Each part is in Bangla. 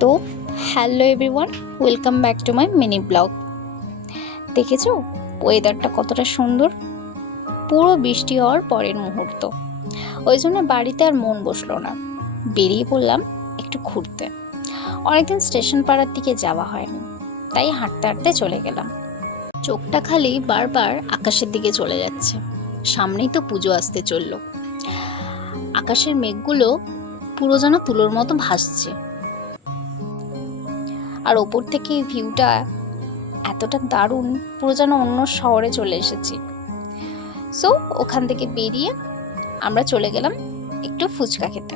তো hello everyone, welcome back to my mini blog. দেখেছো ওয়েদারটা কতটা সুন্দর, পুরো বৃষ্টি হওয়ার পরের মুহূর্ত। ওই জন্য বাড়িতে আর মন বসলো না, বেরিয়ে পড়লাম একটু ঘুরতে। অনেকদিন স্টেশন পাড়ার দিকে যাওয়া হয়নি, তাই হাঁটতে হাঁটতে চলে গেলাম। চোখটা খালি বারবার আকাশের দিকে চলে যাচ্ছে, সামনেই তো পুজো আসতে চললো। আকাশের মেঘগুলো পুরো যেন তুলোর মতো ভাসছে, আর ওপর থেকে ভিউটা এতটা দারুণ, পুরো যেন অন্য শহরে চলে এসেছি। সো ওখান থেকে বেরিয়ে আমরা চলে গেলাম একটু ফুচকা খেতে,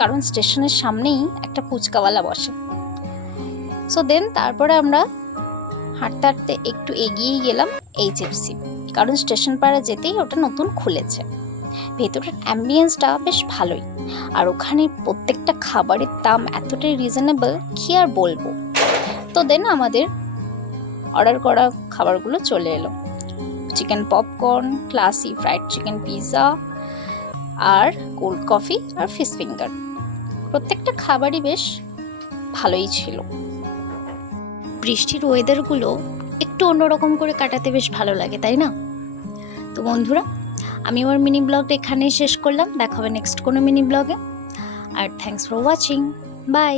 কারণ স্টেশনের সামনেই একটা ফুচকাওয়ালা বসে। সো দেন তারপরে আমরা হাঁটতে হাঁটতে একটু এগিয়েই গেলাম HFC, কারণ স্টেশন পাড়া যেতেই ওটা নতুন খুলেছে। ভেতরের অ্যাম্বিয়েন্সটা বেশ ভালোই, আর ওখানে প্রত্যেকটা খাবারের দাম এতটাই রিজনেবল, কি আর বলবো। তো দেন আমাদের অর্ডার করা খাবারগুলো চলে এলো। Chicken popcorn, classy fried chicken pizza, আর কোল্ড কফি আর ফিশ ফিঙ্গার। প্রত্যেকটা খাবারই বেশ ভালোই ছিল। বৃষ্টির ওয়েদারগুলো একটু অন্যরকম করে কাটাতে বেশ ভালো লাগে, তাই না? তো বন্ধুরা, আমি আমার মিনি ব্লগটা এখানেই শেষ করলাম। দেখা হবে নেক্সট কোনো মিনি ব্লগে। আর থ্যাঙ্কস ফর ওয়াচিং। বাই।